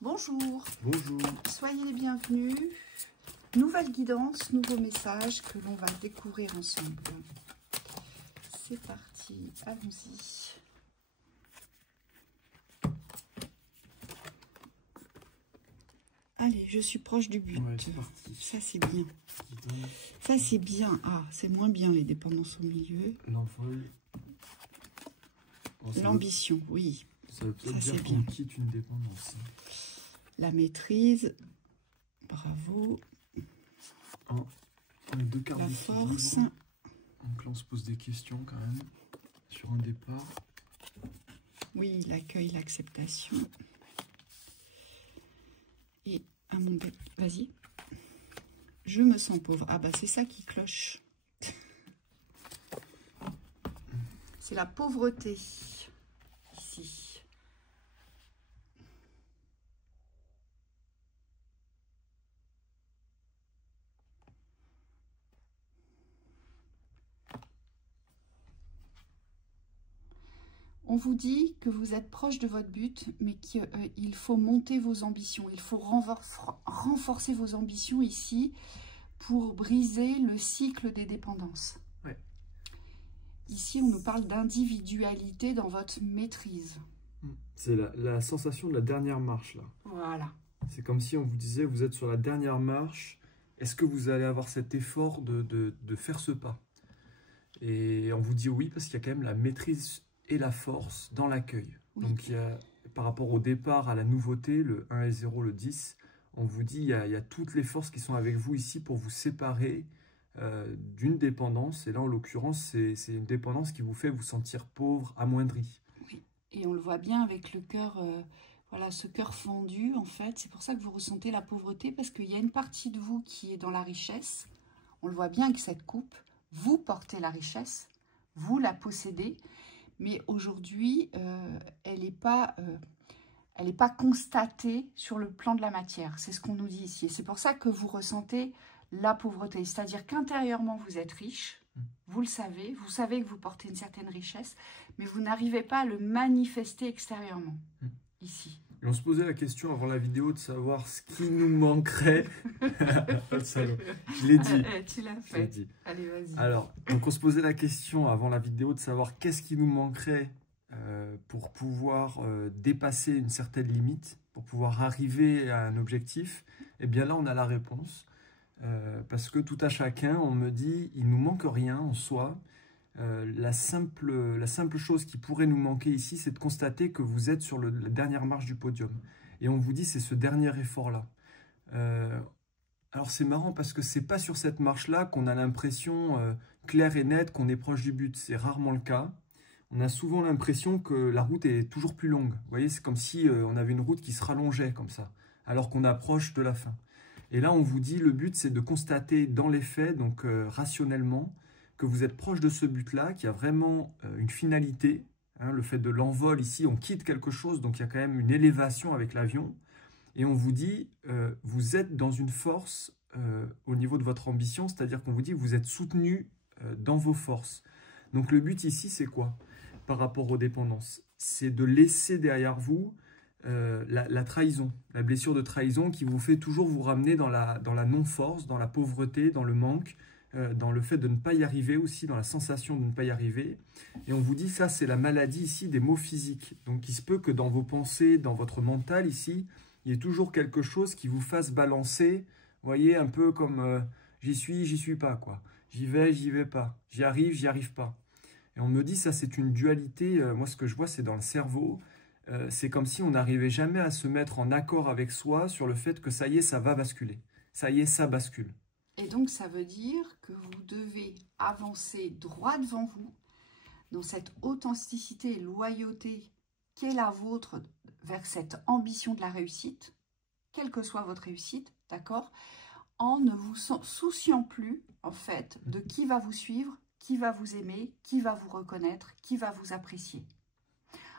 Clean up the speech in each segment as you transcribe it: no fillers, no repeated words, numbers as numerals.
Bonjour, Bonjour. soyez les bienvenus. Nouvelle guidance, nouveau message que l'on va découvrir ensemble. C'est parti, allons-y. Allez, je suis proche du but. Ouais, c'est parti. Ça, c'est bien. Ça, c'est bien. Ah, c'est moins bien les dépendances au milieu. L'envol. Oh, L'ambition, oui. Ça veut peut-être Ça, dire qu'on quitte une dépendance. La maîtrise. Bravo. Oh, on a deux cartes La d'équilibre. force. Donc là, on se pose des questions quand même sur un départ. Oui, l'accueil, l'acceptation. Et à mon départ, vas-y. Je me sens pauvre. Ah bah c'est ça qui cloche. C'est la pauvreté ici. On vous dit que vous êtes proche de votre but, mais qu'il faut monter vos ambitions. Il faut renforcer vos ambitions ici pour briser le cycle des dépendances. Ouais. Ici, on nous parle d'individualité dans votre maîtrise. C'est la sensation de la dernière marche là. Voilà. C'est comme si on vous disait, vous êtes sur la dernière marche. Est-ce que vous allez avoir cet effort de faire ce pas? Et on vous dit oui, parce qu'il y a quand même la maîtrise et la force dans l'accueil. Oui. Donc, il y a, par rapport au départ, à la nouveauté, le 1 et 0, le 10, on vous dit il y a toutes les forces qui sont avec vous ici pour vous séparer d'une dépendance. Et là, en l'occurrence, c'est une dépendance qui vous fait vous sentir pauvre, amoindri. Oui. Et on le voit bien avec le cœur, voilà, ce cœur fendu, en fait. C'est pour ça que vous ressentez la pauvreté, parce qu'il y a une partie de vous qui est dans la richesse. On le voit bien avec cette coupe. Vous portez la richesse, vous la possédez. Mais aujourd'hui, elle n'est pas constatée sur le plan de la matière. C'est ce qu'on nous dit ici. Et c'est pour ça que vous ressentez la pauvreté. C'est-à-dire qu'intérieurement, vous êtes riche, vous savez que vous portez une certaine richesse, mais vous n'arrivez pas à le manifester extérieurement, ici. Et on se posait la question avant la vidéo de savoir ce qui nous manquerait. Pas de salaud. Je l'ai dit. Tu l'as Je l'ai fait. dit. Allez, vas-y. Alors, donc on se posait la question avant la vidéo de savoir qu'est-ce qui nous manquerait pour pouvoir dépasser une certaine limite, pour pouvoir arriver à un objectif. Et bien là, on a la réponse. Parce que tout à chacun, on me dit, il nous manque rien en soi. La simple chose qui pourrait nous manquer ici, c'est de constater que vous êtes sur la dernière marche du podium. Et on vous dit, c'est ce dernier effort-là. Alors c'est marrant parce que c'est pas sur cette marche-là qu'on a l'impression claire et nette qu'on est proche du but. C'est rarement le cas. On a souvent l'impression que la route est toujours plus longue. Vous voyez, c'est comme si on avait une route qui se rallongeait comme ça, alors qu'on approche de la fin. Et là, on vous dit, le but, c'est de constater dans les faits, donc rationnellement, que vous êtes proche de ce but-là, qu'il y a vraiment une finalité. Hein, le fait de l'envol ici, on quitte quelque chose, donc il y a quand même une élévation avec l'avion. Et on vous dit, vous êtes dans une force au niveau de votre ambition, c'est-à-dire qu'on vous dit, vous êtes soutenu dans vos forces. Donc le but ici, c'est quoi par rapport aux dépendances? C'est de laisser derrière vous la trahison, la blessure de trahison qui vous fait toujours vous ramener dans la non-force, dans la pauvreté, dans le manque, dans le fait de ne pas y arriver aussi, dans la sensation de ne pas y arriver. Et on vous dit, ça c'est la maladie ici des maux physiques. Donc il se peut que dans vos pensées, dans votre mental ici, il y ait toujours quelque chose qui vous fasse balancer, vous voyez, un peu comme j'y suis pas, quoi. J'y vais pas. J'y arrive pas. Et on me dit, ça c'est une dualité, moi ce que je vois c'est dans le cerveau, c'est comme si on n'arrivait jamais à se mettre en accord avec soi sur le fait que ça y est, ça va basculer. Ça y est, ça bascule. Et donc, ça veut dire que vous devez avancer droit devant vous, dans cette authenticité et loyauté qui est la vôtre vers cette ambition de la réussite, quelle que soit votre réussite, d'accord, en ne vous souciant plus, en fait, de qui va vous suivre, qui va vous aimer, qui va vous reconnaître, qui va vous apprécier.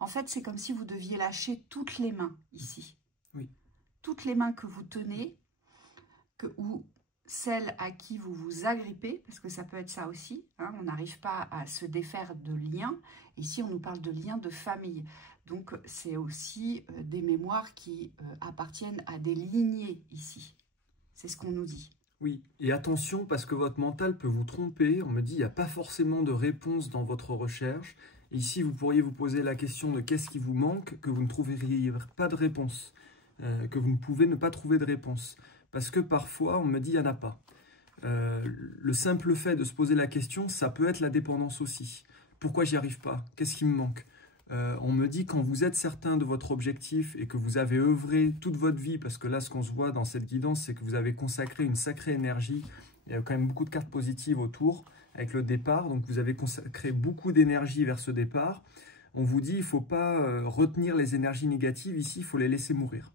En fait, c'est comme si vous deviez lâcher toutes les mains ici. Oui. Toutes les mains que vous tenez, ou celles à qui vous vous agrippez, parce que ça peut être ça aussi, hein, on n'arrive pas à se défaire de liens. Ici, on nous parle de liens de famille. Donc, c'est aussi des mémoires qui appartiennent à des lignées ici. C'est ce qu'on nous dit. Oui, et attention parce que votre mental peut vous tromper. On me dit il n'y a pas forcément de réponse dans votre recherche. Ici, vous pourriez vous poser la question de qu'est-ce qui vous manque, que vous ne trouveriez pas de réponse, que vous ne pouvez ne pas trouver de réponse. Parce que parfois, on me dit il n'y en a pas. Le simple fait de se poser la question, ça peut être la dépendance aussi. Pourquoi j'y arrive pas? Qu'est-ce qui me manque? On me dit quand vous êtes certain de votre objectif et que vous avez œuvré toute votre vie, parce que là ce qu'on se voit dans cette guidance, c'est que vous avez consacré une sacrée énergie, il y a quand même beaucoup de cartes positives autour avec le départ, donc vous avez consacré beaucoup d'énergie vers ce départ. On vous dit il ne faut pas retenir les énergies négatives ici, il faut les laisser mourir.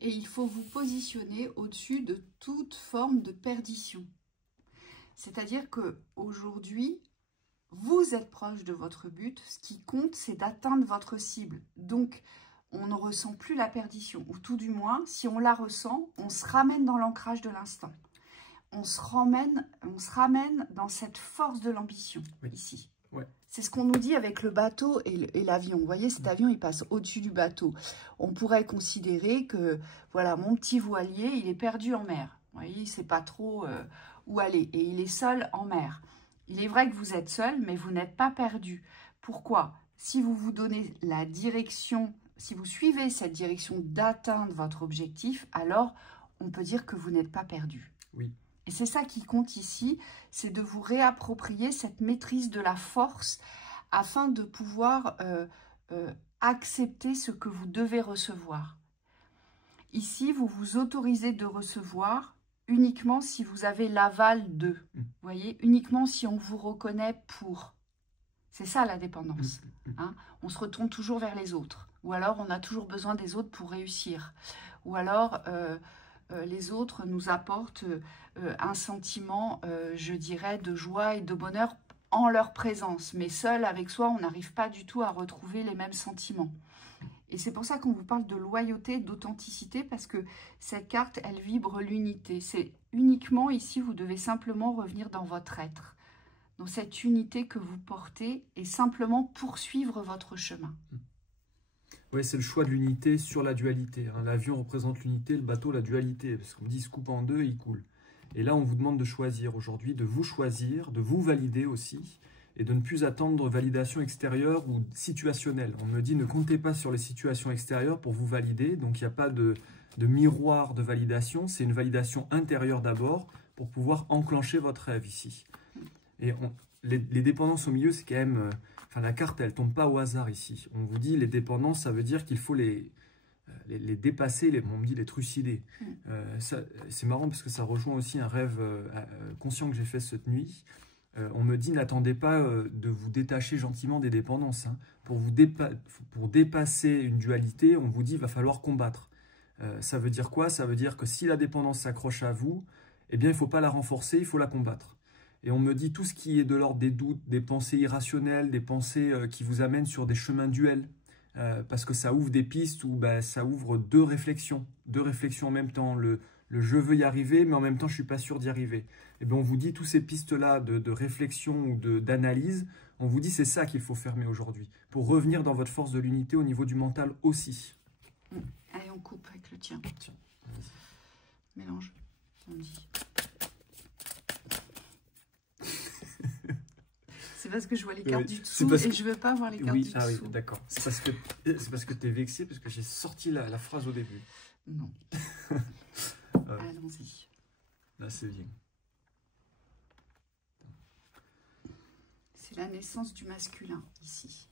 Et il faut vous positionner au-dessus de toute forme de perdition. C'est-à-dire qu'aujourd'hui, vous êtes proche de votre but. Ce qui compte, c'est d'atteindre votre cible. Donc, on ne ressent plus la perdition. Ou tout du moins, si on la ressent, on se ramène dans l'ancrage de l'instant. On se ramène dans cette force de l'ambition, oui. Ici. Ouais. C'est ce qu'on nous dit avec le bateau et l'avion. Vous voyez, cet avion, il passe au-dessus du bateau. On pourrait considérer que, voilà, mon petit voilier, il est perdu en mer. Vous voyez, il ne sait pas trop où aller. Et il est seul en mer. Il est vrai que vous êtes seul, mais vous n'êtes pas perdu. Pourquoi? Si vous vous donnez la direction, si vous suivez cette direction d'atteindre votre objectif, alors on peut dire que vous n'êtes pas perdu. Oui. Et c'est ça qui compte ici, c'est de vous réapproprier cette maîtrise de la force afin de pouvoir accepter ce que vous devez recevoir. Ici, vous vous autorisez de recevoir uniquement si vous avez l'aval de. Vous voyez, uniquement si on vous reconnaît pour. C'est ça la dépendance. Hein? On se retourne toujours vers les autres. Ou alors on a toujours besoin des autres pour réussir. Ou alors les autres nous apportent un sentiment, je dirais, de joie et de bonheur en leur présence. Mais seul avec soi, on n'arrive pas du tout à retrouver les mêmes sentiments. Et c'est pour ça qu'on vous parle de loyauté, d'authenticité, parce que cette carte, elle vibre l'unité. C'est uniquement ici, vous devez simplement revenir dans votre être, dans cette unité que vous portez et simplement poursuivre votre chemin. Oui, c'est le choix de l'unité sur la dualité. Hein. L'avion représente l'unité, le bateau la dualité, parce qu'on dit il se coupe en deux, il coule. Et là, on vous demande de choisir aujourd'hui, de vous choisir, de vous valider aussi, et de ne plus attendre validation extérieure ou situationnelle. On me dit ne comptez pas sur les situations extérieures pour vous valider, donc il n'y a pas de miroir de validation, c'est une validation intérieure d'abord pour pouvoir enclencher votre rêve ici. Et les dépendances au milieu, c'est quand même... la carte, elle ne tombe pas au hasard ici. On vous dit les dépendances, ça veut dire qu'il faut les dépasser, on me dit les trucider. C'est marrant parce que ça rejoint aussi un rêve conscient que j'ai fait cette nuit. On me dit n'attendez pas de vous détacher gentiment des dépendances. Hein. Pour dépasser une dualité, on vous dit il va falloir combattre. Ça veut dire quoi? Ça veut dire que si la dépendance s'accroche à vous, eh bien il ne faut pas la renforcer, il faut la combattre. Et on me dit tout ce qui est de l'ordre des doutes, des pensées irrationnelles, des pensées qui vous amènent sur des chemins duels, parce que ça ouvre des pistes où ça ouvre deux réflexions en même temps. Le je veux y arriver, mais en même temps, je ne suis pas sûr d'y arriver. Et bien, on vous dit, toutes ces pistes-là de réflexion ou d'analyse, on vous dit, c'est ça qu'il faut fermer aujourd'hui, pour revenir dans votre force de l'unité au niveau du mental aussi. Allez, on coupe avec le tien. Tiens, mélange, on dit. C'est parce que je vois les cartes du dessous et je ne veux pas voir les cartes du dessous. Oui, d'accord. C'est parce que tu es vexé, parce que j'ai sorti la phrase au début. Non. Allons-y. Là, c'est bien. C'est la naissance du masculin, ici.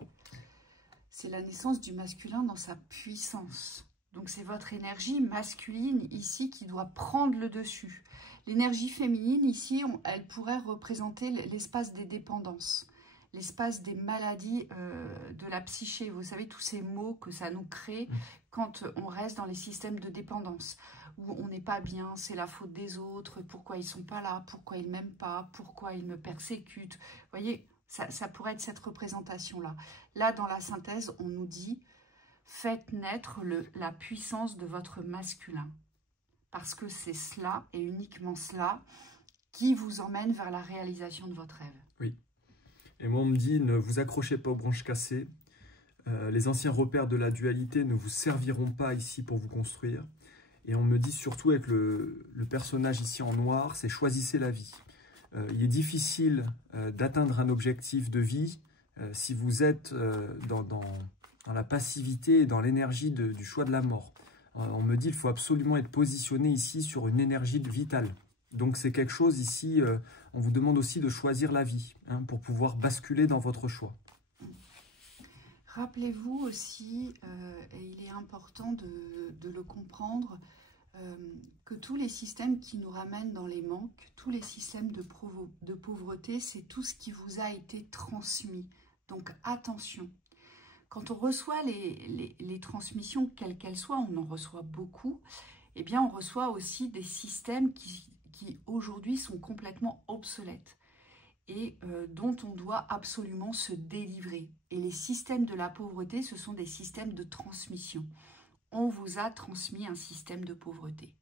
C'est la naissance du masculin dans sa puissance. Donc, c'est votre énergie masculine, ici, qui doit prendre le dessus. L'énergie féminine, ici, elle pourrait représenter l'espace des dépendances, l'espace des maladies de la psyché. Vous savez, tous ces mots que ça nous crée quand on reste dans les systèmes de dépendance, où on n'est pas bien, c'est la faute des autres, pourquoi ils ne sont pas là, pourquoi ils ne m'aiment pas, pourquoi ils me persécutent. Vous voyez, ça pourrait être cette représentation-là. Là, dans la synthèse, on nous dit, faites naître la puissance de votre masculin. Parce que c'est cela, et uniquement cela, qui vous emmène vers la réalisation de votre rêve. Oui. Et moi, on me dit, ne vous accrochez pas aux branches cassées. Les anciens repères de la dualité ne vous serviront pas ici pour vous construire. Et on me dit surtout avec le personnage ici en noir, c'est choisissez la vie. Il est difficile d'atteindre un objectif de vie si vous êtes dans la passivité et dans l'énergie du choix de la mort. On me dit qu'il faut absolument être positionné ici sur une énergie vitale. Donc c'est quelque chose ici, on vous demande aussi de choisir la vie pour pouvoir basculer dans votre choix. Rappelez-vous aussi, et il est important de le comprendre, que tous les systèmes qui nous ramènent dans les manques, tous les systèmes de pauvreté, c'est tout ce qui vous a été transmis. Donc attention, quand on reçoit les transmissions, quelles qu'elles soient, on en reçoit beaucoup, eh bien on reçoit aussi des systèmes qui aujourd'hui sont complètement obsolètes et dont on doit absolument se délivrer. Et les systèmes de la pauvreté, ce sont des systèmes de transmission. On vous a transmis un système de pauvreté.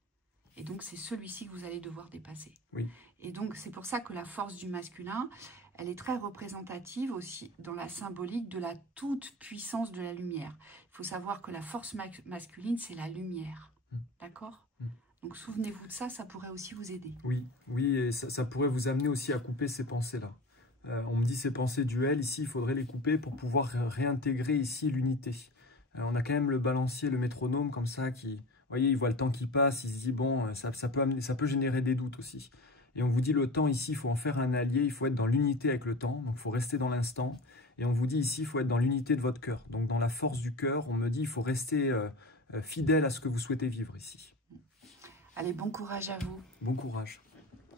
Et donc, c'est celui-ci que vous allez devoir dépasser. Oui. Et donc, c'est pour ça que la force du masculin, elle est très représentative aussi dans la symbolique de la toute-puissance de la lumière. Il faut savoir que la force masculine, c'est la lumière. D'accord ? Donc, souvenez-vous de ça, ça pourrait aussi vous aider. Oui, oui, et ça pourrait vous amener aussi à couper ces pensées-là. On me dit ces pensées duelles, ici, il faudrait les couper pour pouvoir réintégrer ici l'unité. On a quand même le balancier, le métronome comme ça, qui, vous voyez, il voit le temps qui passe, il se dit, bon, ça peut générer des doutes aussi. Et on vous dit, le temps ici, il faut en faire un allié, il faut être dans l'unité avec le temps, donc il faut rester dans l'instant. Et on vous dit ici, il faut être dans l'unité de votre cœur. Donc dans la force du cœur, on me dit, il faut rester fidèle à ce que vous souhaitez vivre ici. Allez, bon courage à vous. Bon courage.